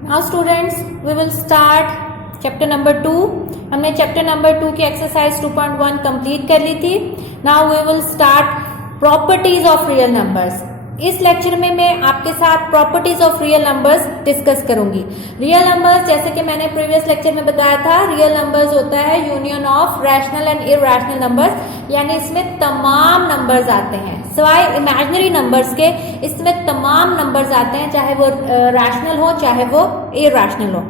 Now students we will start chapter number 2। हमने chapter number 2 की exercise 2.1 complete कर ली थी। Now we will start properties of real numbers. इस lecture में मैं आपके साथ properties of real numbers discuss करूंगी। रियल नंबर्स, जैसे कि मैंने प्रीवियस लेक्चर में बताया था, रियल नंबर्स होता है union of rational and irrational numbers, यानी इसमें तमाम नंबर्स आते हैं सिवाय इमेजिनरी नंबर्स के। इसमें तमाम नंबर्स आते हैं, चाहे वो रैशनल हो चाहे वो इरैशनल हो।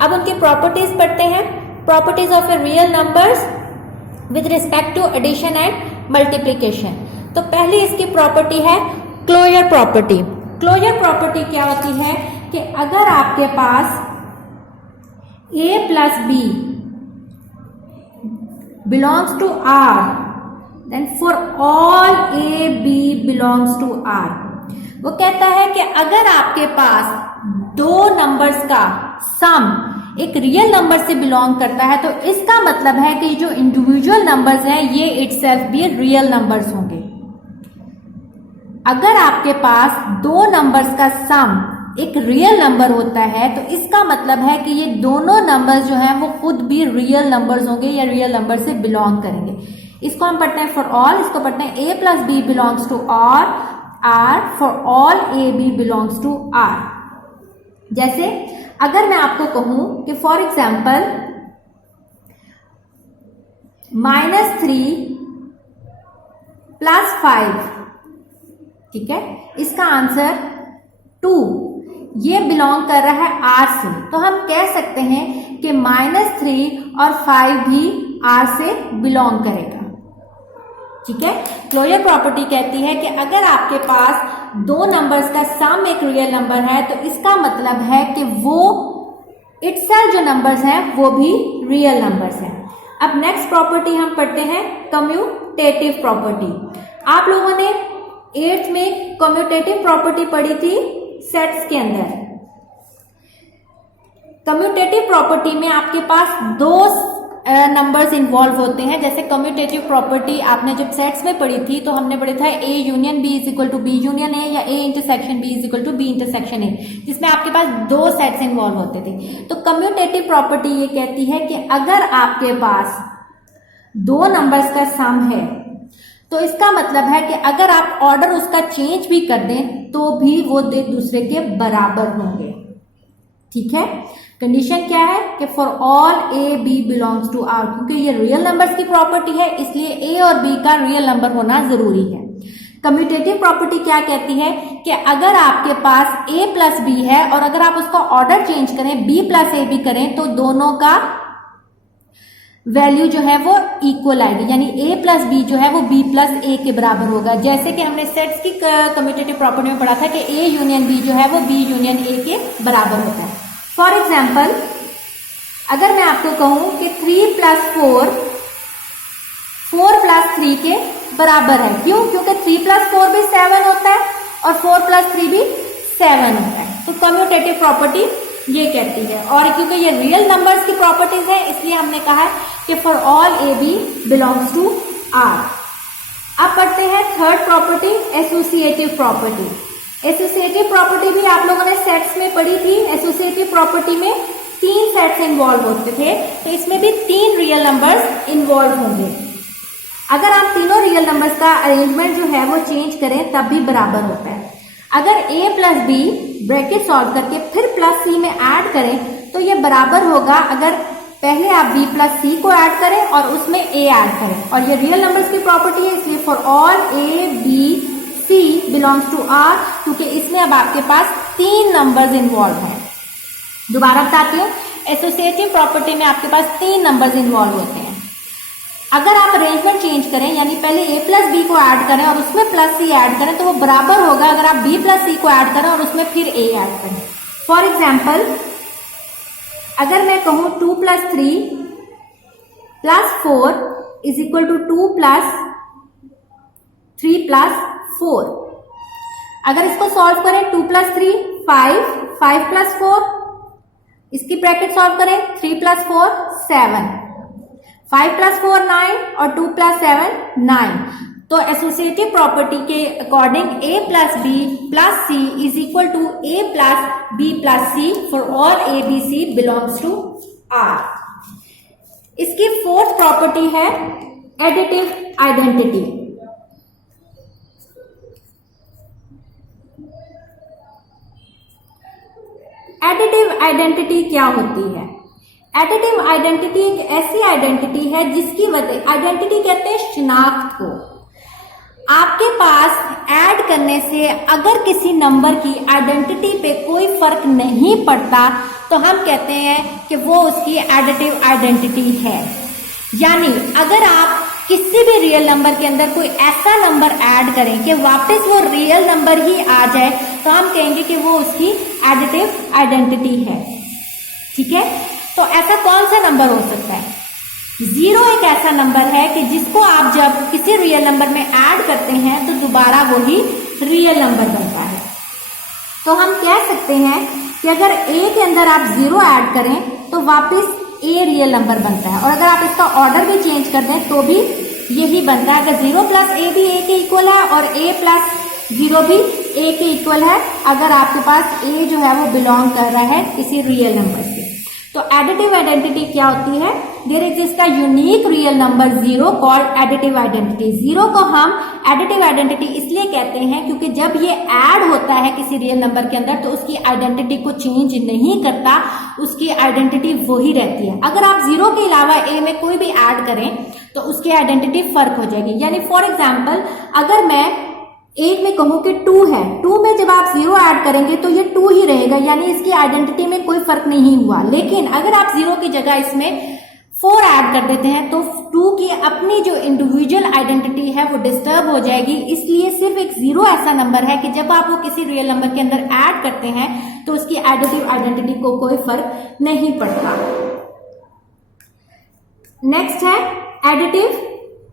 अब उनकी प्रॉपर्टीज पढ़ते हैं। Properties of a real numbers with respect to addition and multiplication. तो पहली इसकी प्रॉपर्टी है क्लोजर प्रॉपर्टी। क्लोजर प्रॉपर्टी क्या होती है कि अगर आपके पास a plus B belongs to r, then for all a b belongs to r। वो कहता है कि अगर आपके पास दो नंबर्स का सम एक रियल नंबर से बिलोंग करता है, तो इसका मतलब है कि जो इंडिविजुअल नंबर्स हैं ये इटसेल्फ भी रियल नंबर्स होंगे। अगर आपके पास दो नंबर्स का सम एक रियल नंबर होता है, तो इसका मतलब है कि ये दोनों नंबर्स जो हैं वो खुद भी रियल नंबर्स होंगे या रियल नंबर से बिलोंग करेंगे। इसको हम पढ़ते हैं फॉर ऑल, इसको पढ़ते हैं a plus B belongs to r for all a b belongs to r। जैसे अगर मैं आपको कहूं कि फॉर एग्जाम्पल -3 + 5, ठीक है, इसका आंसर 2, ये बिलोंग कर रहा है r से। तो हम कह सकते हैं कि -3 और 5 भी r से बिलोंग करेगा। ठीक है, क्लोजर प्रॉपर्टी कहती है कि अगर आपके पास दो नंबर्स का सम एक रियल नंबर है, तो इसका मतलब है कि वो इटसेल्फ जो नंबर्स हैं वो भी रियल नंबर्स हैं। अब नेक्स्ट प्रॉपर्टी हम पढ़ते हैं कम्यूटेटिव प्रॉपर्टी। आप लोगों ने 8th में कम्यूटेटिव प्रॉपर्टी पढ़ी थी सेट्स के अंदर। कम्यूटेटिव प्रॉपर्टी में आपके पास दो नंबर्स इन्वॉल्व होते हैं। जैसे कम्यूटेटिव प्रॉपर्टी आपने जब सेट्स में पढ़ी थी तो हमने पढ़ा था a union b is equal to b union a या a intersection b is equal to b intersection a, जिसमें आपके पास दो सेट्स इन्वॉल्व होते थे। तो कम्यूटेटिव प्रॉपर्टी ये कहती है कि अगर आपके पास दो नंबर्स का सम है, तो इसका मतलब है कि अगर आप ऑर्डर उसका चेंज भी कर दें तो भी वो एक दूसरे के बराबर होंगे। ठीक है, कंडीशन क्या है कि for all a b belongs to r, क्योंकि ये रियल नंबर्स की प्रॉपर्टी है इसलिए a और b का रियल नंबर होना जरूरी है। कम्यूटेटिव प्रॉपर्टी क्या कहती है कि अगर आपके पास a प्लस b है और अगर आप उसका ऑर्डर चेंज करें b प्लस a b करें, तो दोनों का वैल्यू जो है वो इक्वल आएगी, यानी a प्लस बी जो है वो b प्लस a के बराबर होगा। जैसे कि हमने सेट्स की कम्यूटेटिव प्रॉपर्टी में पढ़ा था कि a यूनियन b जो है वो b यूनियन a के बराबर होता है। फॉर एग्जाम्पल अगर मैं आपको कहूं कि 3 + 4 4 + 3 के बराबर है, क्यों? क्योंकि 3 + 4 भी 7 होता है और 4 + 3 भी 7 होता है। तो कम्यूटेटिव प्रॉपर्टी ये कहती है, और क्योंकि ये रियल नंबर्स की प्रॉपर्टीज है इसलिए हमने कहा है कि for all a b belongs to r। अब पढ़ते हैं third property associative property. Associative property भी आप लोगों ने सेट्स में पढ़ी थी। एसोसिएटिव प्रॉपर्टी में 3 सेट्स इन्वॉल्व होते थे, तो इसमें भी 3 रियल नंबर्स इन्वॉल्व होंगे। अगर आप तीनों रियल नंबर्स का अरेंजमेंट जो है वो चेंज करें तब भी बराबर होता है। अगर a plus B bracket solve करके फिर प्लस c में ऐड करें तो ये बराबर होगा अगर पहले आप b प्लस c को ऐड करें और उसमें a ऐड करें। और ये रियल नंबर्स की प्रॉपर्टी है इसलिए for all a b c belongs to r, क्योंकि इसमें अब आपके पास 3 नंबर्स इन्वॉल्व हैं। दोबारा बताती हूँ, एसोसिएटिव प्रॉपर्टी में आपके पास 3 नंबर्स इन्वॉल्व होते हैं। अगर आप अरेंजमेंट चेंज करें, यानी पहले a प्लस बी को ऐड करें और उसमें प्लस c ऐड करें, तो वो बराबर होगा अगर आप b प्लस c को ऐड करें और उसमें फिर a ऐड करें। फॉर एग्जाम्पल अगर मैं कहूं 2 + 3 + 4 इज इक्वल टू 2 + 3 + 4, अगर इसको सॉल्व करें 2 + 3 5 5 + 4, इसकी ब्रैकेट सॉल्व करें 3 + 4 7, 5 + 4 9 और 2 + 7 9। तो एसोसिएटिव प्रॉपर्टी के according a plus B plus C is equal to a plus B plus C for all a b c belongs to R। इसकी फोर्थ प्रॉपर्टी है एडिटिव आइडेंटिटी। एडिटिव आइडेंटिटी क्या होती है? Additive identity एक ऐसी identity है जिसकी वजह, आइडेंटिटी कहते हैं शिनाख्त को। आपके पास ऐड करने से अगर किसी नंबर की आइडेंटिटी पे कोई फर्क नहीं पड़ता तो हम कहते हैं कि वो उसकी एडिटिव आइडेंटिटी है। यानी अगर आप किसी भी रियल नंबर के अंदर कोई ऐसा नंबर ऐड करें कि वापस वो रियल नंबर ही आ जाए तो हम कहेंगे कि वो उसकी एडिटिव आइडेंटिटी है। ठीक है, तो ऐसा कौन सा नंबर हो सकता है? 0 एक ऐसा नंबर है कि जिसको आप जब किसी रियल नंबर में ऐड करते हैं तो दोबारा वही रियल नंबर बनता है। तो हम कह सकते हैं कि अगर a के अंदर आप 0 ऐड करें तो वापस a रियल नंबर बनता है, और अगर आप इसका ऑर्डर भी चेंज कर दें तो भी यही बनता है। अगर 0 प्लस a भी a के इक्वल है और a प्लस 0 भी a के इक्वल है अगर आपके पास a जो है वो बिलोंग कर रहा है किसी रियल नंबर से। तो एडिटिव आइडेंटिटी क्या होती है? There exist a unique real number 0 called additive identity. 0 को हम एडिटिव आइडेंटिटी इसलिए कहते हैं क्योंकि जब ये ऐड होता है किसी रियल नंबर के अंदर तो उसकी आइडेंटिटी को चेंज नहीं करता, उसकी आइडेंटिटी वही रहती है। अगर आप 0 के अलावा a में कोई भी ऐड करें तो उसकी आइडेंटिटी फर्क हो जाएगी। यानी फॉर एग्जाम्पल अगर मैं 1 में कहूं कि 2 है, 2 में जब आप 0 ऐड करेंगे तो ये 2 ही रहेगा, यानी इसकी आइडेंटिटी में कोई फर्क नहीं हुआ। लेकिन अगर आप 0 की जगह इसमें 4 ऐड कर देते हैं तो 2 की अपनी जो इंडिविजुअल आइडेंटिटी है वो डिस्टर्ब हो जाएगी। इसलिए सिर्फ एक 0 ऐसा नंबर है कि जब आप वो किसी रियल नंबर के अंदर ऐड करते हैं तो उसकी एडिटिव आइडेंटिटी को कोई फर्क नहीं पड़ता। नेक्स्ट है एडिटिव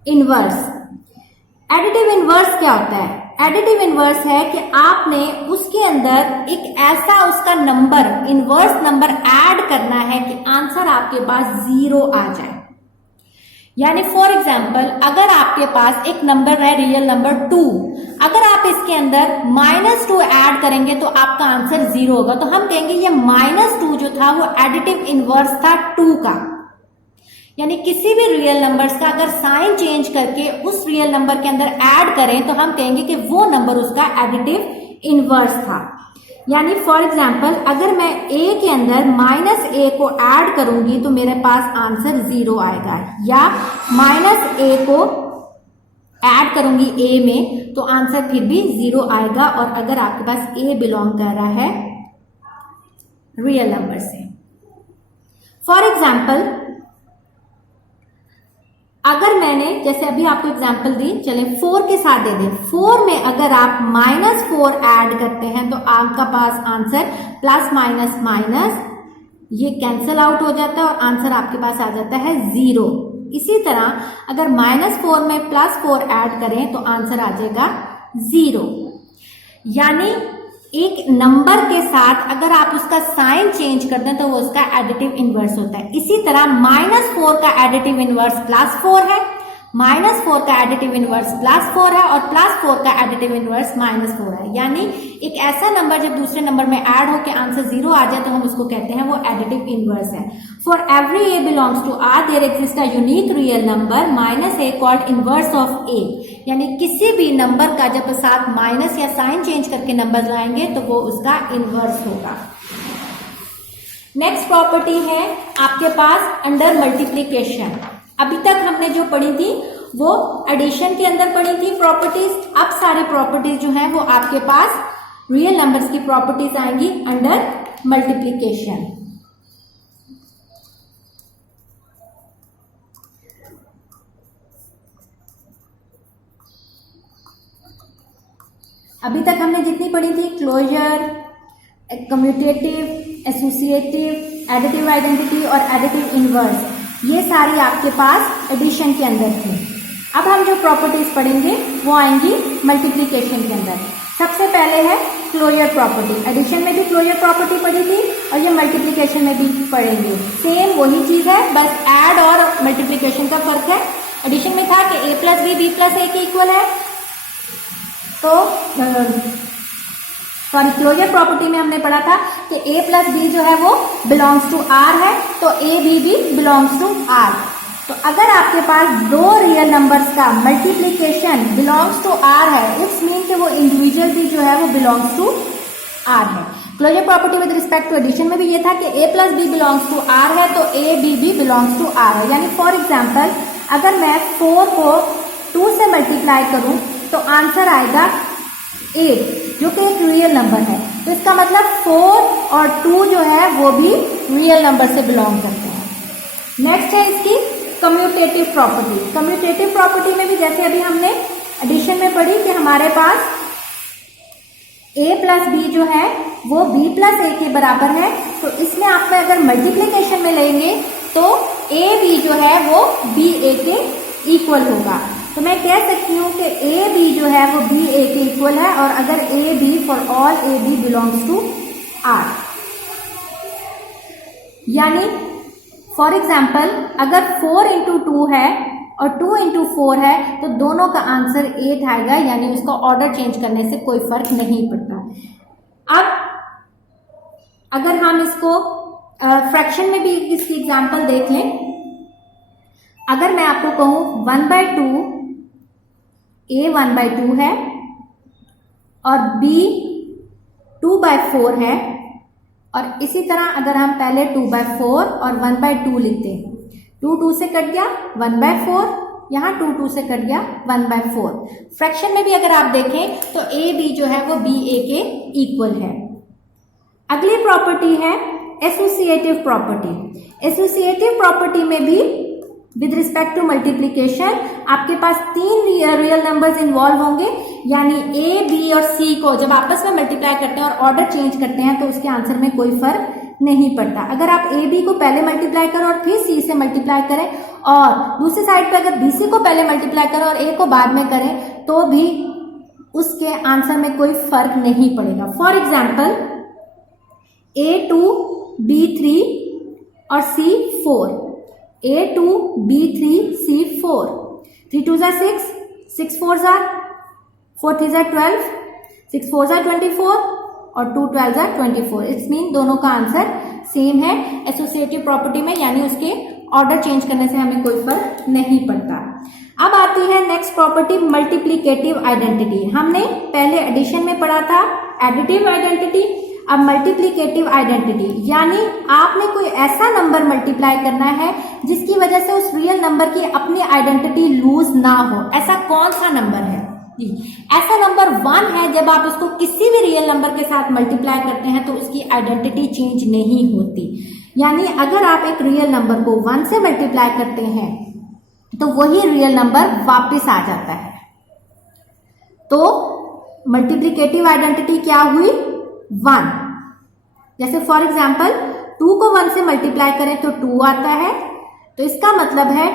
इनवर्स। एडिटिव इनवर्स क्या होता है? एडिटिव इनवर्स है कि आपने उसके अंदर एक ऐसा उसका नंबर, इनवर्स नंबर ऐड करना है कि आंसर आपके पास 0 आ जाए। यानी फॉर एग्जाम्पल अगर आपके पास एक नंबर है रियल नंबर 2, अगर आप इसके अंदर -2 ऐड करेंगे तो आपका आंसर 0 होगा। तो हम कहेंगे ये -2 जो था वो एडिटिव इनवर्स था 2 का। यानी किसी भी रियल नंबर्स का अगर साइन चेंज करके उस रियल नंबर के अंदर ऐड करें तो हम कहेंगे कि वो नंबर उसका एडिटिव इनवर्स था। यानी फॉर एग्जाम्पल अगर मैं a के अंदर -a को ऐड करूंगी तो मेरे पास आंसर 0 आएगा, या -a को ऐड करूंगी a में तो आंसर फिर भी 0 आएगा। और अगर आपके पास a बिलोंग कर रहा है रियल नंबर से। फॉर एग्जाम्पल अगर मैंने जैसे अभी आपको एग्जांपल दी, चले 4 के साथ दे दें, 4 में अगर आप -4 ऐड करते हैं तो आपका पास आंसर प्लस माइनस माइनस ये कैंसिल आउट हो जाता है और आंसर आपके पास आ जाता है 0। इसी तरह अगर -4 में +4 ऐड करें तो आंसर आ जाएगा 0। यानी एक नंबर के साथ अगर आप उसका साइन चेंज कर दें तो वो उसका एडिटिव इनवर्स होता है। इसी तरह -4 का एडिटिव इनवर्स +4 है, -4 का एडिटिव इनवर्स +4 है और +4 का एडिटिव इनवर्स -4 है। यानी एक ऐसा नंबर जब दूसरे नंबर में ऐड हो के आंसर 0 आ जाए तो हम उसको कहते हैं वो एडिटिव इनवर्स है। For every a belongs to R there exist a unique real number -a called inverse of a। यानी किसी भी नंबर का जब साथ माइनस या साइन चेंज करके नंबर लाएंगे तो वो उसका इनवर्स होगा। नेक्स्ट प्रॉपर्टी है आपके पास अंडर मल्टीप्लीकेशन। अभी तक हमने जो पढ़ी थी वो एडिशन के अंदर पढ़ी थी प्रॉपर्टीज। अब सारी प्रॉपर्टीज जो है वो आपके पास रियल नंबर्स की प्रॉपर्टीज आएंगी अंडर मल्टीप्लीकेशन। अभी तक हमने जितनी पढ़ी थी closure, commutative, associative, additive identity और एडिटिव इनवर्स, ये सारी आपके पास एडिशन के अंदर थी। अब हम जो प्रॉपर्टीज पढ़ेंगे वो आएंगी मल्टीप्लीकेशन के अंदर। सबसे पहले है क्लोजर प्रॉपर्टी। एडिशन में भी क्लोजर प्रॉपर्टी पढ़ी थी और ये मल्टीप्लीकेशन में भी पढ़ेंगे। सेम वही चीज है, बस ऐड और मल्टीप्लीकेशन का फर्क है। एडिशन में था कि a प्लस बी प्लस ए के इक्वल है, तो सॉरी क्लोजर प्रॉपर्टी में हमने पढ़ा था कि a प्लस बी जो है वो बिलोंग्स टू r है, तो a b भी बिलोंग्स टू r। तो अगर आपके पास दो रियल नंबर्स का मल्टीप्लीकेशन बिलोंग्स टू r है, इट्स मीन कि वो इंडिविजुअल भी जो है वो बिलोंग्स टू r है। Closure property with respect to addition में भी ये था कि a plus B belongs to r है, तो a b भी बिलोंग्स टू r है। यानी फॉर एग्जाम्पल अगर मैं 4 को 2 से मल्टीप्लाई करूं तो आंसर आएगा 8, जो कि एक रियल नंबर है। तो इसका मतलब 4 और 2 जो है वो भी रियल नंबर से बिलोंग करते हैं। नेक्स्ट है इसकी कम्यूटेटिव प्रॉपर्टी। कम्यूटेटिव प्रॉपर्टी में भी जैसे अभी हमने एडिशन में पढ़ी कि हमारे पास a प्लस बी जो है वो b प्लस ए के बराबर है, तो इसमें आप अगर मल्टीप्लीकेशन में लेंगे तो a b जो है वो b a के इक्वल होगा। तो मैं कह सकती हूँ कि a b जो है वो b a के इक्वल है, और अगर a b for all a b belongs to r। यानी फॉर एग्जाम्पल अगर 4 इंटू 2 है और 2 इंटू 4 है तो दोनों का आंसर 8 आएगा, यानी उसका ऑर्डर चेंज करने से कोई फर्क नहीं पड़ता। अब अगर हम इसको फ्रैक्शन में भी इसकी एग्जांपल देख लें, अगर मैं आपको कहूं 1/2 a 1/2 है और b 2/4 है, और इसी तरह अगर हम पहले 2/4 और 1/2 लिखते हैं, 2 से कट गया 1/4, यहाँ 2 से कट गया 1/4। फ्रैक्शन में भी अगर आप देखें तो a b जो है वो b a के इक्वल है। अगली प्रॉपर्टी है एसोसिएटिव प्रॉपर्टी। एसोसिएटिव प्रॉपर्टी में भी विद रिस्पेक्ट टू मल्टीप्लीकेशन आपके पास 3 रियल नंबर्स इन्वॉल्व होंगे, यानी a b और c को जब आपस में मल्टीप्लाई करते हैं और ऑर्डर चेंज करते हैं तो उसके आंसर में कोई फर्क नहीं पड़ता। अगर आप a b को पहले मल्टीप्लाई करें और फिर c से मल्टीप्लाई करें, और दूसरी साइड पे अगर b c को पहले मल्टीप्लाई करें और a को बाद में करें, तो भी उसके आंसर में कोई फर्क नहीं पड़ेगा। फॉर एग्जाम्पल a2 b3 और c4, a2 b3 c4, 3 2 6, 6 4 4 3 12, 6 4 24 और 2 12 24। इट्स मीन दोनों का आंसर सेम है एसोसिएटिव प्रॉपर्टी में, यानी उसके ऑर्डर चेंज करने से हमें कोई फर्क नहीं पड़ता। अब आती है नेक्स्ट प्रॉपर्टी मल्टीप्लिकेटिव आइडेंटिटी। हमने पहले एडिशन में पढ़ा था एडिटिव आइडेंटिटी, अब मल्टीप्लिकेटिव आइडेंटिटी, यानी आपने कोई ऐसा नंबर मल्टीप्लाई करना है जिसकी वजह से उस रियल नंबर की अपनी आइडेंटिटी लूज ना हो। ऐसा कौन सा नंबर है? ऐसा नंबर 1 है। जब आप उसको किसी भी रियल नंबर के साथ मल्टीप्लाई करते हैं तो उसकी आइडेंटिटी चेंज नहीं होती। यानी अगर आप एक रियल नंबर को 1 से मल्टीप्लाई करते हैं तो वही रियल नंबर वापस आ जाता है। तो मल्टीप्लिकेटिव आइडेंटिटी क्या हुई? 1। जैसे फॉर एग्जाम्पल 2 को 1 से मल्टीप्लाई करें तो 2 आता है, तो इसका मतलब है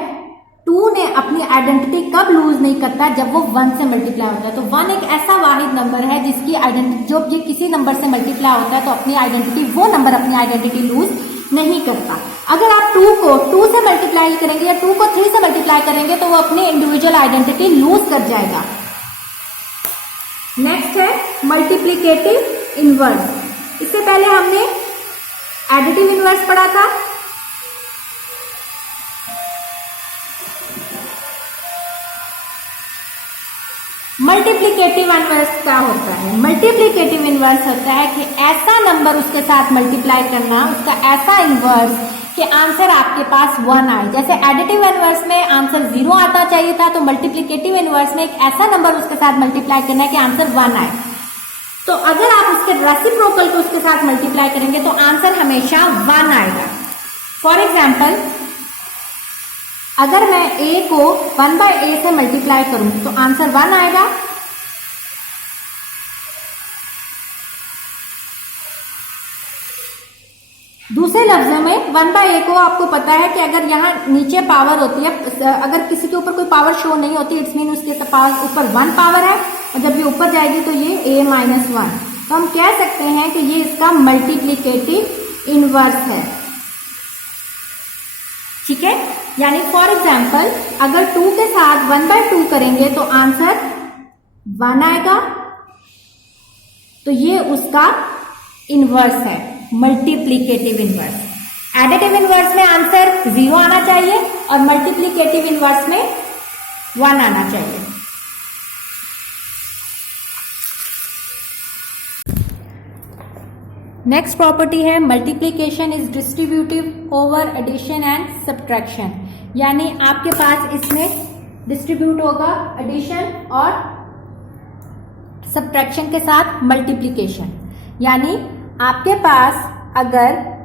2 ने अपनी आइडेंटिटी कब लूज नहीं करता? जब वो 1 से मल्टीप्लाई होता है। तो 1 एक ऐसा वाहिद नंबर है जिसकी आइडेंटिटी, जो ये किसी नंबर से मल्टीप्लाई होता है तो अपनी आइडेंटिटी, वो नंबर अपनी आइडेंटिटी लूज नहीं करता। अगर आप 2 को 2 से मल्टीप्लाई करेंगे या 2 को 3 से मल्टीप्लाई करेंगे तो वो अपनी इंडिविजुअल आइडेंटिटी लूज कर जाएगा। नेक्स्ट है मल्टीप्लिकेटिव इनवर्स। इससे पहले हमने एडिटिव इनवर्स पढ़ा था। मल्टीप्लिकेटिव इनवर्स क्या होता है? मल्टीप्लिकेटिव इनवर्स होता है कि ऐसा नंबर उसके साथ मल्टीप्लाई करना, उसका ऐसा इनवर्स कि आंसर आपके पास 1 आए। जैसे एडिटिव इनवर्स में आंसर 0 आता चाहिए था, तो मल्टीप्लिकेटिव इनवर्स में एक ऐसा नंबर उसके साथ मल्टीप्लाई करना है कि आंसर 1 आए। तो अगर आप उसके रेसिप्रोकल को उसके साथ मल्टीप्लाई करेंगे तो आंसर हमेशा 1 आएगा। फॉर एग्जाम्पल अगर मैं a को 1/a से मल्टीप्लाई करूं तो आंसर 1 आएगा। दूसरे लफ्जों में 1/a को आपको पता है कि अगर यहाँ नीचे पावर होती है, अगर किसी के ऊपर कोई पावर शो नहीं होती, इट्स मीन उसके पास ऊपर 1 पावर है, और जब ये ऊपर जाएगी तो ये a-1। तो हम कह सकते हैं कि ये इसका मल्टीप्लिकेटिव इनवर्स है। ठीक है। यानी फॉर एग्जाम्पल अगर 2 के साथ 1/2 करेंगे तो आंसर 1 आएगा, तो ये उसका इनवर्स है, मल्टीप्लीकेटिव इनवर्स। एडिटिव इनवर्स में आंसर 0 आना चाहिए और मल्टीप्लीकेटिव इनवर्स में 1 आना चाहिए। नेक्स्ट प्रॉपर्टी है multiplication is distributive over addition and subtraction, यानी आपके पास इसमें डिस्ट्रीब्यूट होगा एडिशन और सब्ट्रैक्शन के साथ मल्टीप्लीकेशन। यानी आपके पास अगर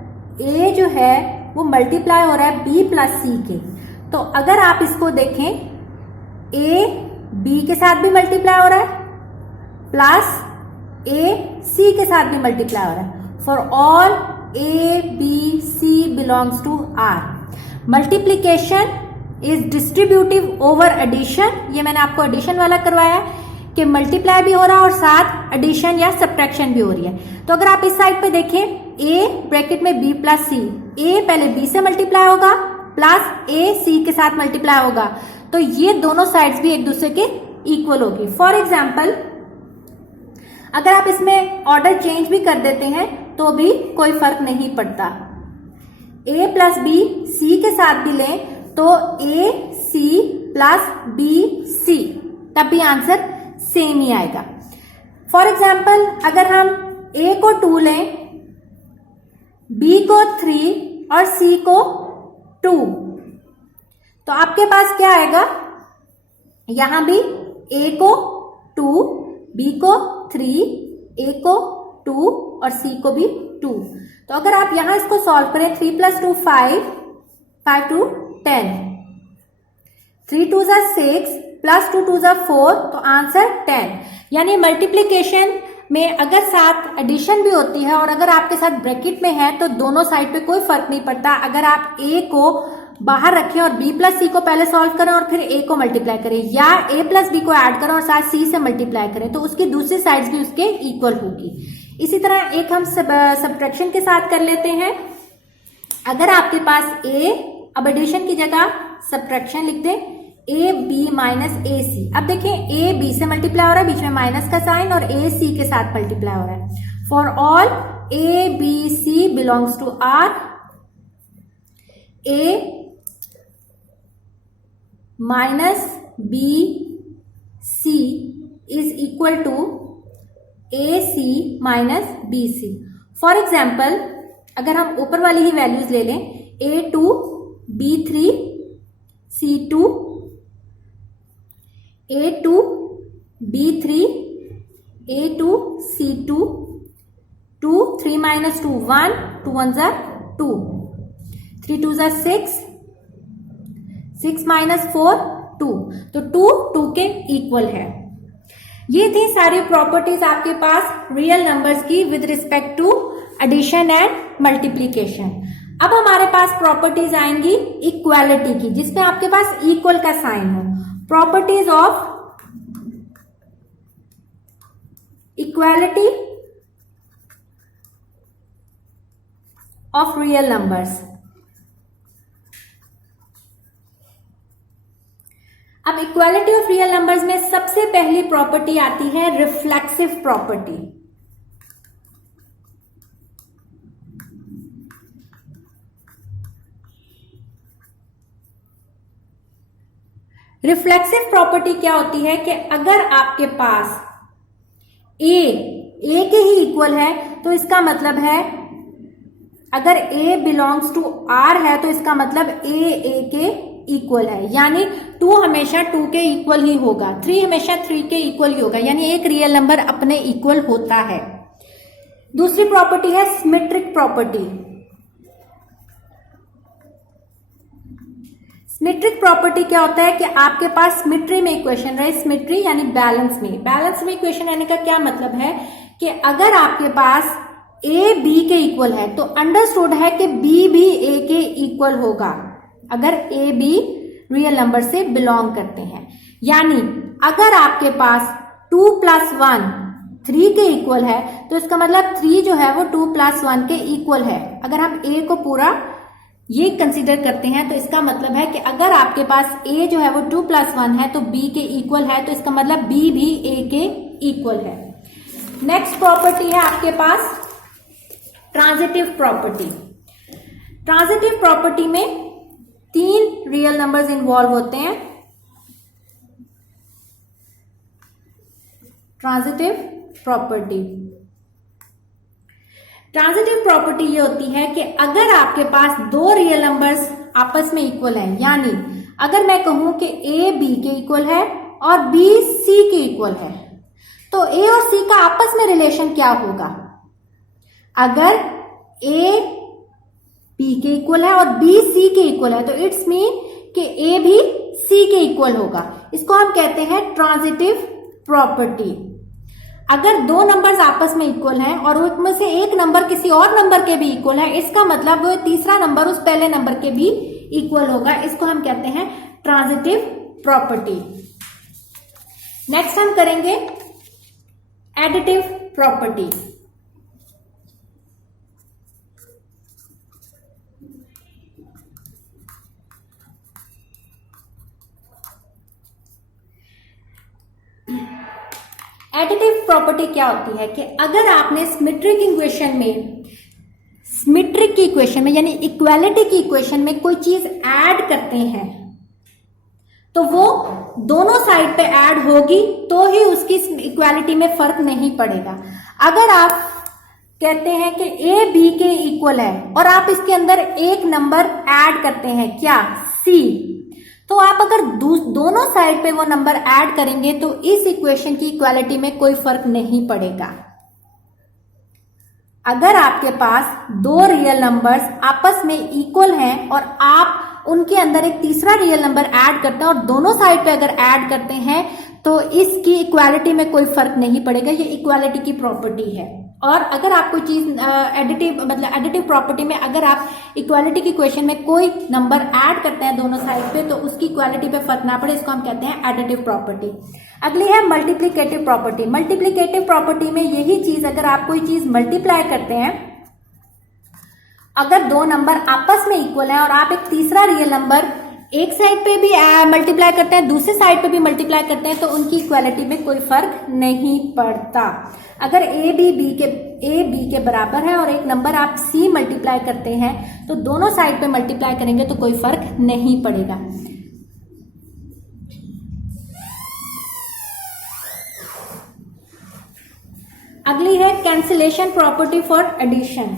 a जो है वो मल्टीप्लाई हो रहा है b प्लस c के, तो अगर आप इसको देखें a b के साथ भी मल्टीप्लाई हो रहा है प्लस a c के साथ भी मल्टीप्लाई हो रहा है। For all a b c belongs to r, multiplication is distributive over addition. ये मैंने आपको एडिशन वाला करवाया है कि मल्टीप्लाई भी हो रहा है और साथ एडिशन या सब्ट्रैक्शन भी हो रही है। तो अगर आप इस साइड पे देखें a ब्रैकेट में b प्लस c, a पहले b से मल्टीप्लाई होगा प्लस a c के साथ मल्टीप्लाई होगा, तो ये दोनों साइड्स भी एक दूसरे के इक्वल होगी। फॉर एग्जाम्पल अगर आप इसमें ऑर्डर चेंज भी कर देते हैं तो भी कोई फर्क नहीं पड़ता। a प्लस b c के साथ भी लें तो a c plus b c, तब भी आंसर सेम ही आएगा। फॉर एग्जाम्पल अगर हम a को 2 लें, b को 3 और c को 2, तो आपके पास क्या आएगा, यहां भी a को 2, b को 3, a को 2 और c को भी 2। तो अगर आप यहां इसको सॉल्व करें 3 + 2 5, 5 2 10, 3 2 6 प्लस 2 2 4, तो आंसर 10। यानी मल्टीप्लीकेशन में अगर साथ एडिशन भी होती है और अगर आपके साथ ब्रैकेट में है तो दोनों साइड पे कोई फर्क नहीं पड़ता। अगर आप a को बाहर रखें और b प्लस c को पहले सॉल्व करें और फिर a को मल्टीप्लाई करें, या a प्लस b को ऐड करें और साथ c से मल्टीप्लाई करें, तो उसकी दूसरी साइड्स भी उसके इक्वल होगी। इसी तरह एक हम सब्ट्रैक्शन के साथ कर लेते हैं। अगर आपके पास a, अब एडिशन की जगह सब्ट्रैक्शन लिख दें, a b minus a c। अब देखें a b से मल्टीप्लाई हो रहा है, बीच में माइनस का साइन, और a c के साथ मल्टीप्लाई हो रहा है। For all a b c belongs to r, a minus b c is equal to a c minus b c। For example अगर हम ऊपर वाली ही वैल्यूज ले लें, a2 b3 c2, a2 b3 a2 c2, 2 3 minus 2 1, 2 1s are 2, 3 2s are 6, 6 minus 4 2, तो 2 2 के equal है। ये थी सारी प्रॉपर्टीज आपके पास रियल नंबर्स की with respect to addition and multiplication. अब हमारे पास प्रॉपर्टीज आएंगी इक्वालिटी की, जिसमें आपके पास इक्वल का साइन हो। Properties of equality of real numbers. अब इक्वालिटी ऑफ रियल नंबर्स में सबसे पहली प्रॉपर्टी आती है रिफ्लेक्सिव प्रॉपर्टी। रिफ्लेक्सिव प्रॉपर्टी क्या होती है कि अगर आपके पास a के ही इक्वल है तो इसका मतलब है, अगर a बिलोंग्स टू r है तो इसका मतलब a के इक्वल है, यानी 2 हमेशा 2 के इक्वल ही होगा, 3 हमेशा 3 के इक्वल ही होगा, यानी एक रियल नंबर अपने इक्वल होता है। दूसरी प्रॉपर्टी है सिमेट्रिक प्रॉपर्टी। सिमेट्रिक प्रॉपर्टी क्या होता है कि आपके पास सिमेट्री में इक्वेशन रहे, सिमेट्री यानी बैलेंस में इक्वेशन रहने का क्या मतलब है कि अगर आपके पास a b के इक्वल है तो अंडरस्टूड है कि b भी a के इक्वल होगा, अगर a b रियल नंबर से बिलोंग करते हैं। यानी अगर आपके पास 2 + 1 3 के इक्वल है तो इसका मतलब 3 जो है वो 2 + 1 के इक्वल है। अगर हम a को पूरा ये कंसीडर करते हैं तो इसका मतलब है कि अगर आपके पास a जो है वो 2 + 1 है तो b के इक्वल है, तो इसका मतलब b भी a के इक्वल है। नेक्स्ट प्रॉपर्टी है आपके पास ट्रांजिटिव प्रॉपर्टी। ट्रांजिटिव प्रॉपर्टी में 3 रियल नंबर्स इन्वॉल्व होते हैं। ट्रांजिटिव प्रॉपर्टी ये होती है कि अगर आपके पास 2 रियल नंबर्स आपस में इक्वल हैं, यानी अगर मैं कहूं कि a b के इक्वल है और b c के इक्वल है, तो a और c का आपस में रिलेशन क्या होगा? अगर a b के इक्वल है और b c के इक्वल है तो इट्स मीन कि a भी c के इक्वल होगा। इसको हम कहते हैं ट्रांजिटिव प्रॉपर्टी। अगर 2 नंबर्स आपस में इक्वल हैं और उसमें से एक नंबर किसी और नंबर के भी इक्वल है, इसका मतलब वो तीसरा नंबर उस पहले नंबर के भी इक्वल होगा। इसको हम कहते हैं ट्रांजिटिव प्रॉपर्टी। नेक्स्ट हम करेंगे एडिटिव प्रॉपर्टी। एडिटिव प्रॉपर्टी क्या होती है कि अगर आपने सिमेट्रिक की इक्वेशन में यानी इक्वालिटी की इक्वेशन में कोई चीज ऐड करते हैं तो वो दोनों साइड पे ऐड होगी तो ही उसकी इक्वालिटी में फर्क नहीं पड़ेगा। अगर आप कहते हैं कि a b के इक्वल है और आप इसके अंदर एक नंबर ऐड करते हैं, क्या? c, तो आप अगर दोनों साइड पे वो नंबर ऐड करेंगे तो इस इक्वेशन की इक्वालिटी में कोई फर्क नहीं पड़ेगा। अगर आपके पास 2 रियल नंबर्स आपस में इक्वल हैं और आप उनके अंदर एक तीसरा रियल नंबर ऐड करते हैं और दोनों साइड पे अगर ऐड करते हैं तो इसकी इक्वालिटी में कोई फर्क नहीं पड़ेगा। ये इक्वालिटी की प्रॉपर्टी है। और अगर आप कोई चीज एडिटिव प्रॉपर्टी में अगर आप इक्वालिटी की इक्वेशन में कोई नंबर ऐड करते हैं दोनों साइड पे तो उसकी इक्वालिटी पे फर्क ना पड़े, इसको हम कहते हैं एडिटिव प्रॉपर्टी। अगली है मल्टीप्लिकेटिव प्रॉपर्टी। मल्टीप्लिकेटिव प्रॉपर्टी में यही चीज, अगर आप कोई चीज मल्टीप्लाई करते हैं, अगर 2 नंबर आपस में इक्वल है और आप एक तीसरा रियल नंबर एक साइड पे भी मल्टीप्लाई करते हैं, दूसरे साइड पे भी मल्टीप्लाई करते हैं, तो उनकी इक्वालिटी में कोई फर्क नहीं पड़ता। अगर a b के बराबर है और एक नंबर आप c मल्टीप्लाई करते हैं तो दोनों साइड पे मल्टीप्लाई करेंगे तो कोई फर्क नहीं पड़ेगा। अगली है cancellation property for addition.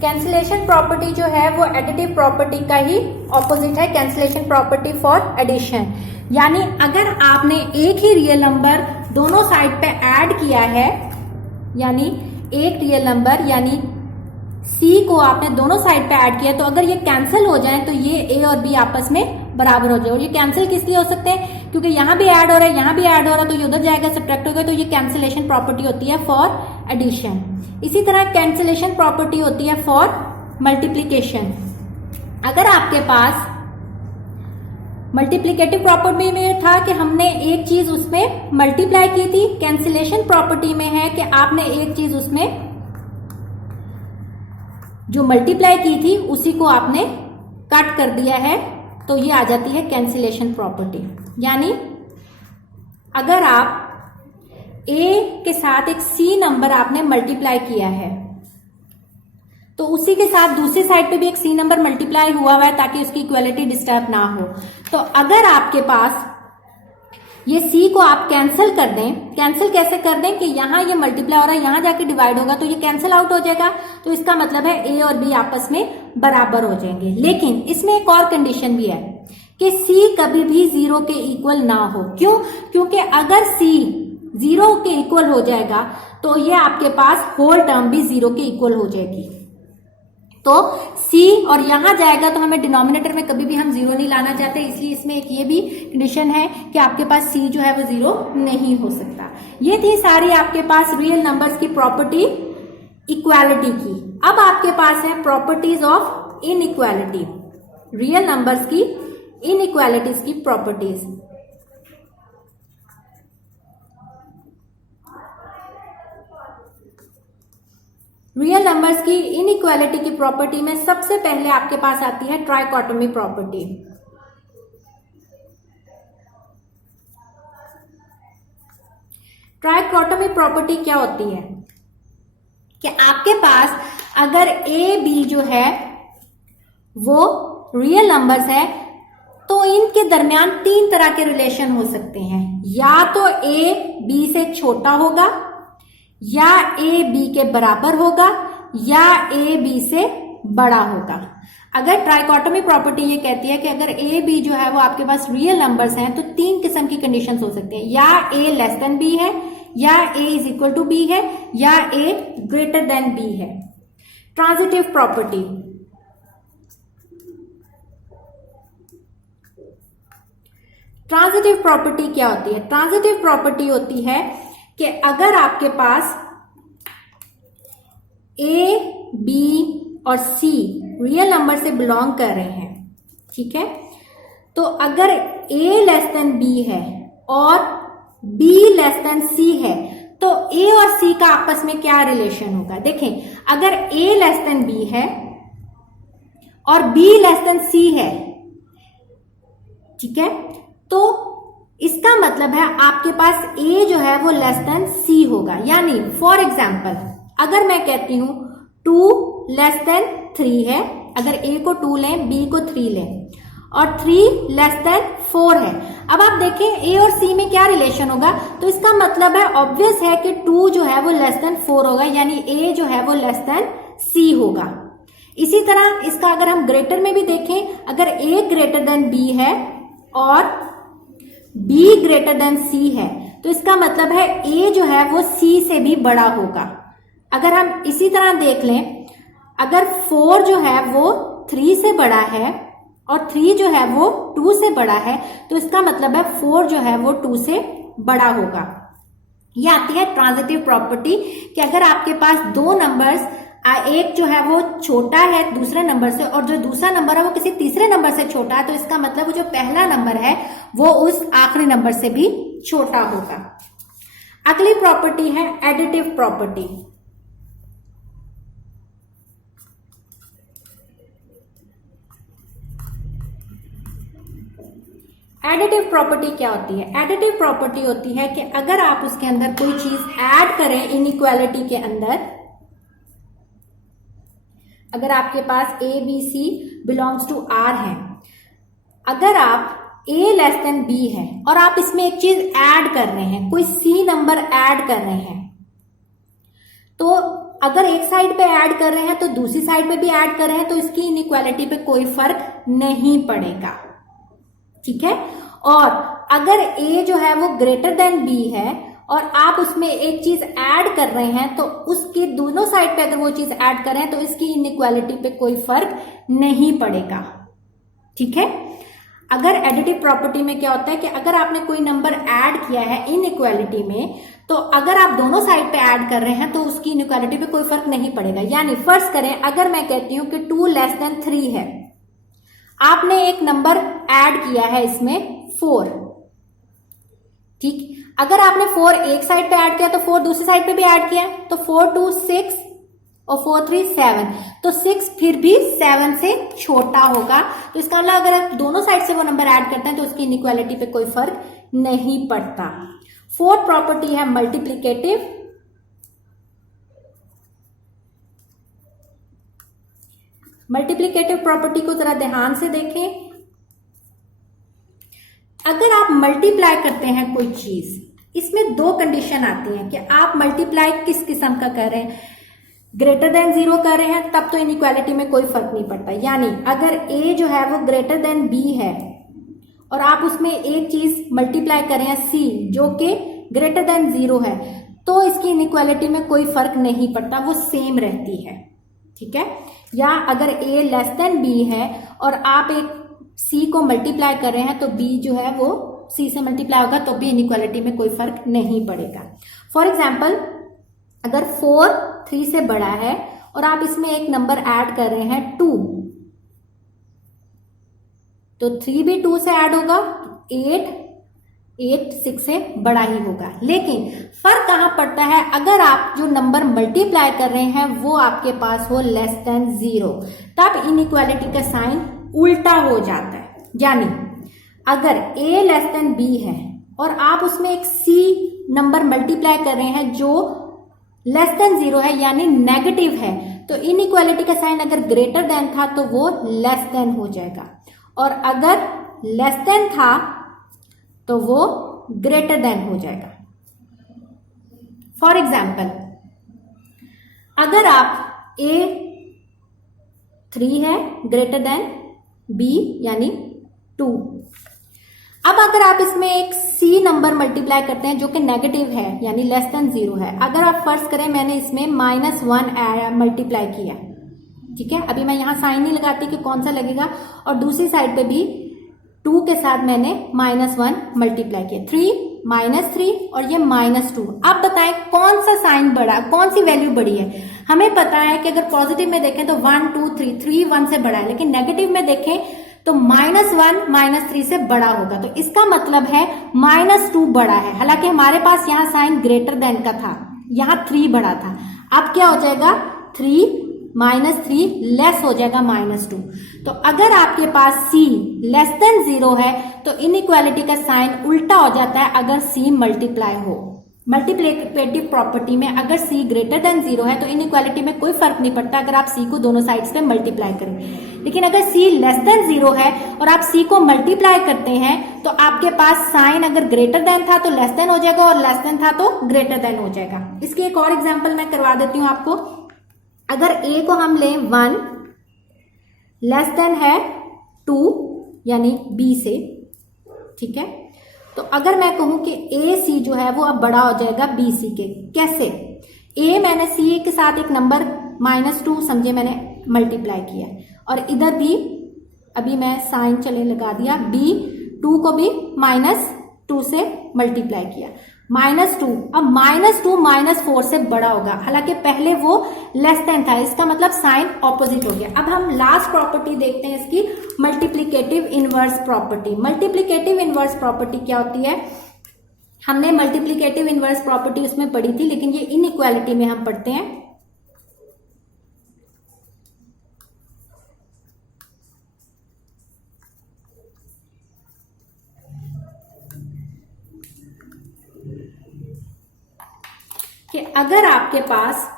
Cancellation property जो है वो एडिटिव प्रॉपर्टी का ही ऑपोजिट है, कैंसिलेशन प्रॉपर्टी फॉर एडिशन। यानी अगर आपने एक ही रियल नंबर दोनों साइड पे ऐड किया है, यानी एक रियल नंबर यानी c को आपने दोनों साइड पे ऐड किया, तो अगर ये कैंसिल हो जाए तो ये a और b आपस में बराबर हो जाए। और ये कैंसिल किस लिए हो सकते हैं? क्योंकि यहाँ भी ऐड हो रहा है, यहाँ भी ऐड हो रहा है, तो ये उधर जाएगा, सब्ट्रैक्ट होगा, तो ये कैंसिलेशन प्रॉपर्टी होती है फॉर एडिशन। इसी तरह कैंसिलेशन प्रॉपर्टी होती है फॉर मल्टीप्लीकेशन। अगर आपके पास मल्टीप्लिकेटिव प्रॉपर्टी में था कि हमने एक चीज उसमें मल्टीप्लाई की थी, कैंसिलेशन प्रॉपर्टी में है कि आपने एक चीज उसमें जो मल्टीप्लाई की थी उसी को आपने कट कर दिया है, तो ये आ जाती है कैंसिलेशन प्रॉपर्टी। यानी अगर आप a के साथ एक c नंबर आपने मल्टीप्लाई किया है तो उसी के साथ दूसरी साइड पे भी एक c नंबर मल्टीप्लाई हुआ है ताकि उसकी इक्वालिटी डिस्टर्ब ना हो। तो अगर आपके पास ये c को आप कैंसिल कर दें, कैंसिल कैसे कर दें कि यहाँ ये मल्टीप्लाई हो रहा है, यहाँ जाके डिवाइड होगा तो ये कैंसिल आउट हो जाएगा, तो इसका मतलब है a और b आपस में बराबर हो जाएंगे। लेकिन इसमें एक और कंडीशन भी है कि c कभी भी 0 के इक्वल ना हो। क्यों? क्योंकि अगर c 0 के इक्वल हो जाएगा तो ये आपके पास होल टर्म भी 0 के इक्वल हो जाएगी। तो C और यहां जाएगा तो हमें डिनोमिनेटर में कभी भी हम जीरो नहीं लाना चाहते, इसलिए इसमें एक ये भी कंडीशन है कि आपके पास C जो है वो जीरो नहीं हो सकता। ये थी सारी आपके पास रियल नंबर्स की प्रॉपर्टी इक्वालिटी की। अब आपके पास है properties of inequality, real numbers की इनइक्वालिटीज की प्रॉपर्टीज। रियल नंबर्स की इनइक्वालिटी की प्रॉपर्टी में सबसे पहले आपके पास आती है ट्राइकोटोमी प्रॉपर्टी। ट्राइकोटोमी प्रॉपर्टी क्या होती है कि आपके पास अगर ए बी जो है वो रियल नंबर्स है तो इनके दरमियान तीन तरह के रिलेशन हो सकते हैं, या तो ए बी से छोटा होगा, या ए बी के बराबर होगा, या ए बी से बड़ा होगा। अगर ट्राइकोटोमी प्रॉपर्टी ये कहती है कि अगर ए बी जो है वो आपके पास रियल नंबर्स हैं तो तीन किस्म की कंडीशंस हो सकती हैं, या ए लेस देन बी है, या ए इज इक्वल टू बी है, या ए ग्रेटर देन बी है। ट्रांजिटिव प्रॉपर्टी, ट्रांजिटिव प्रॉपर्टी क्या होती है? ट्रांजिटिव प्रॉपर्टी होती है कि अगर आपके पास ए बी और सी रियल नंबर से बिलोंग कर रहे हैं, ठीक है, तो अगर ए लेस देन बी है और बी लेस देन सी है तो ए और सी का आपस में क्या रिलेशन होगा? देखें, अगर ए लेस देन बी है और बी लेस देन सी है, ठीक है, तो इसका मतलब है आपके पास ए जो है वो लेस देन सी होगा। यानी फॉर एग्जाम्पल अगर मैं कहती हूं 2 लेस देन 3 है, अगर ए को 2 लें, बी को 3 लें और 3 लेस देन 4 है। अब आप देखें ए और सी में क्या रिलेशन होगा, तो इसका मतलब है ऑब्वियस है कि 2 जो है वो लेस देन 4 होगा, यानी ए जो है वो लेस देन सी होगा। इसी तरह इसका अगर हम ग्रेटर में भी देखें, अगर ए ग्रेटर देन बी है और बी ग्रेटर देन सी है तो इसका मतलब है ए जो है वो सी से भी बड़ा होगा। अगर हम इसी तरह देख लें, अगर 4 जो है वो 3 से बड़ा है और 3 जो है वो 2 से बड़ा है तो इसका मतलब है 4 जो है वो 2 से बड़ा होगा। ये आती है ट्रांजिटिव प्रॉपर्टी कि अगर आपके पास दो नंबर्स, एक जो है वो छोटा है दूसरे नंबर से और जो दूसरा नंबर है वो किसी तीसरे नंबर से छोटा है, तो इसका मतलब जो पहला नंबर है वो उस आखिरी नंबर से भी छोटा होगा। अगली प्रॉपर्टी है एडिटिव प्रॉपर्टी। एडिटिव प्रॉपर्टी क्या होती है? एडिटिव प्रॉपर्टी होती है कि अगर आप उसके अंदर कोई चीज ऐड करें इनइक्वालिटी के अंदर, अगर आपके पास A B C belongs to R है, अगर आप ए लेस देन बी है और आप इसमें एक चीज ऐड कर रहे हैं, कोई सी नंबर ऐड कर रहे हैं, तो अगर एक साइड पे ऐड कर रहे हैं तो दूसरी साइड पे भी ऐड कर रहे हैं तो इसकी इनइक्वालिटी पे कोई फर्क नहीं पड़ेगा, ठीक है। और अगर ए जो है वो ग्रेटर देन बी है और आप उसमें एक चीज ऐड कर रहे हैं तो उसकी दोनों साइड पे अगर वो चीज ऐड कर रहे हैं तो इसकी इनइक्वालिटी पे कोई फर्क नहीं पड़ेगा, ठीक है। अगर एडिटिव प्रॉपर्टी में क्या होता है कि अगर आपने कोई नंबर ऐड किया है इनइक्वालिटी में, तो अगर आप दोनों साइड पे ऐड कर रहे हैं तो उसकी इनइक्वालिटी पे कोई फर्क नहीं पड़ेगा। यानी फर्ज करें अगर मैं कहती हूं कि 2 लेस देन 3 है, आपने एक नंबर ऐड किया है इसमें 4, ठीक। अगर आपने 4 एक साइड पे ऐड किया तो 4 दूसरी साइड पे भी ऐड किया, तो 4 2 6 और 4 3 7, तो 6 फिर भी 7 से छोटा होगा। तो इसका मतलब अगर आप दोनों साइड से वो नंबर ऐड करते हैं तो उसकी इनइक्वालिटी पे कोई फर्क नहीं पड़ता। फोर्थ प्रॉपर्टी है मल्टीप्लिकेटिव। मल्टीप्लिकेटिव प्रॉपर्टी को जरा ध्यान से देखें। अगर आप मल्टीप्लाई करते हैं कोई चीज, इसमें दो कंडीशन आती हैं कि आप मल्टीप्लाई किस किस्म का कर रहे हैं। ग्रेटर देन 0 कर रहे हैं तब तो इनइक्वालिटी में कोई फर्क नहीं पड़ता। यानी अगर a जो है वो ग्रेटर देन b है और आप उसमें एक चीज मल्टीप्लाई कर रहे हैं c जो कि ग्रेटर देन 0 है, तो इसकी इनइक्वालिटी में कोई फर्क नहीं पड़ता, वो सेम रहती है, ठीक है। या अगर a लेस देन b है और आप एक c को मल्टीप्लाई कर रहे हैं तो b जो है वो c से मल्टीप्लाई होगा, तो भी इनइक्वालिटी में कोई फर्क नहीं पड़ेगा। फॉर एग्जाम्पल अगर 4 3 से बड़ा है और आप इसमें एक नंबर ऐड कर रहे हैं 2, तो 3 भी 2 से ऐड होगा, 8 6 से बड़ा ही होगा। लेकिन फर्क कहां पड़ता है, अगर आप जो नंबर मल्टीप्लाई कर रहे हैं वो आपके पास हो लेस देन 0, तब इनइक्वालिटी का साइन उल्टा हो जाता है। यानी अगर a लेस देन b है और आप उसमें एक c नंबर मल्टीप्लाई कर रहे हैं जो लेस देन 0 है यानी नेगेटिव है, तो इनइक्वालिटी का साइन अगर ग्रेटर देन था तो वो लेस देन हो जाएगा, और अगर लेस देन था तो वो ग्रेटर देन हो जाएगा। फॉर एग्जाम्पल अगर आप a 3 है ग्रेटर देन b यानी 2, अब अगर आप इसमें एक c नंबर मल्टीप्लाई करते हैं जो कि नेगेटिव है यानी लेस देन 0 है, अगर आप फर्ज करें मैंने इसमें -1 मल्टीप्लाई किया, ठीक है, अभी मैं यहां साइन नहीं लगाती कि कौन सा लगेगा, और दूसरी साइड पे भी 2 के साथ मैंने -1 मल्टीप्लाई किया, 3 -3 और ये -2। अब बताएं कौन सा साइन बड़ा, कौन सी वैल्यू बड़ी है। हमें पता है कि अगर पॉजिटिव में देखें तो 1 2 3 3 1 से बड़ा है, लेकिन नेगेटिव में देखें तो -1 -3 से बड़ा होगा, तो इसका मतलब है -2 बड़ा है। हालांकि हमारे पास यहाँ साइन ग्रेटर देन का था, यहाँ 3 बड़ा था, अब क्या हो जाएगा 3 -3 लेस हो जाएगा -2। तो अगर आपके पास c लेस देन 0 है तो इनइक्वालिटी का साइन उल्टा हो जाता है अगर c मल्टीप्लाई हो। मल्टीप्लिकेटिव प्रॉपर्टी में अगर c ग्रेटर देन 0 है तो इनइक्वालिटी में कोई फर्क नहीं पड़ता अगर आप c को दोनों साइड्स पे मल्टीप्लाई करें, लेकिन अगर c लेस देन 0 है और आप c को मल्टीप्लाई करते हैं तो आपके पास साइन अगर ग्रेटर देन था तो लेस देन हो जाएगा और लेस देन था तो ग्रेटर देन हो जाएगा। इसकी एक और एग्जाम्पल मैं करवा देती हूँ आपको। अगर a को हम लें 1 लेस देन है 2 यानी b से, ठीक है, तो अगर मैं कहूं कि a c जो है वो अब बड़ा हो जाएगा b c के, कैसे? a मैंने c के साथ एक नंबर -2 समझे मैंने मल्टीप्लाई किया, और इधर भी अभी मैं साइन चले लगा दिया, b 2 को भी -2 से मल्टीप्लाई किया, -2, अब -2 -4 से बड़ा होगा, हालांकि पहले वो लेस देन था, इसका मतलब साइन ऑपोजिट हो गया। अब हम लास्ट प्रॉपर्टी देखते हैं इसकी, multiplicative inverse property. Multiplicative inverse property क्या होती है? हमने मल्टीप्लिकेटिव इनवर्स प्रॉपर्टी उसमें पढ़ी थी, लेकिन ये इनइक्वालिटी में हम पढ़ते हैं। कि अगर आपके पास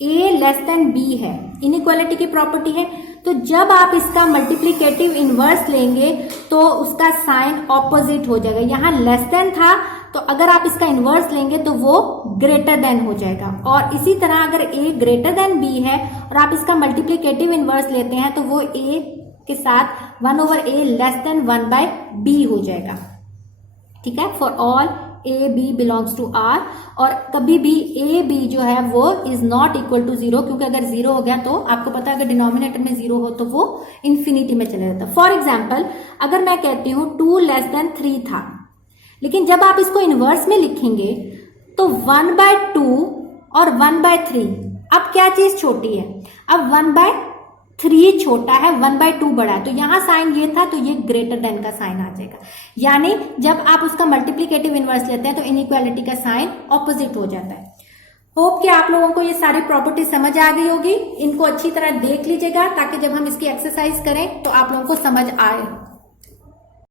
a लेस देन b है, इनइक्वालिटी की प्रॉपर्टी है, तो जब आप इसका मल्टीप्लिकेटिव इनवर्स लेंगे तो उसका साइन ऑपोजिट हो जाएगा। यहाँ लेस देन था तो अगर आप इसका इनवर्स लेंगे तो वो ग्रेटर देन हो जाएगा, और इसी तरह अगर a ग्रेटर देन b है और आप इसका मल्टीप्लिकेटिव इनवर्स लेते हैं तो वो a के साथ 1/a लेस देन 1/b हो जाएगा, ठीक है, for all a b belongs to r। और कभी भी a b जो है वो इज नॉट इक्वल टू 0, क्योंकि अगर 0 हो गया तो आपको पता है अगर डिनोमिनेटर में 0 हो तो वो इंफिनिटी में चले जाता है। फॉर एग्जाम्पल अगर मैं कहती हूँ 2 लेस देन 3 था, लेकिन जब आप इसको इनवर्स में लिखेंगे तो 1/2 और 1/3, अब क्या चीज छोटी है? अब 1/3 छोटा है, 1/2 बड़ा है, तो यहां साइन ये था तो ये ग्रेटर देन का साइन आ जाएगा। यानी जब आप उसका मल्टीप्लिकेटिव इनवर्स लेते हैं तो इनइक्वालिटी का साइन ऑपोजिट हो जाता है। होप कि आप लोगों को ये सारी प्रॉपर्टी समझ आ गई होगी। इनको अच्छी तरह देख लीजिएगा ताकि जब हम इसकी एक्सरसाइज करें तो आप लोगों को समझ आए।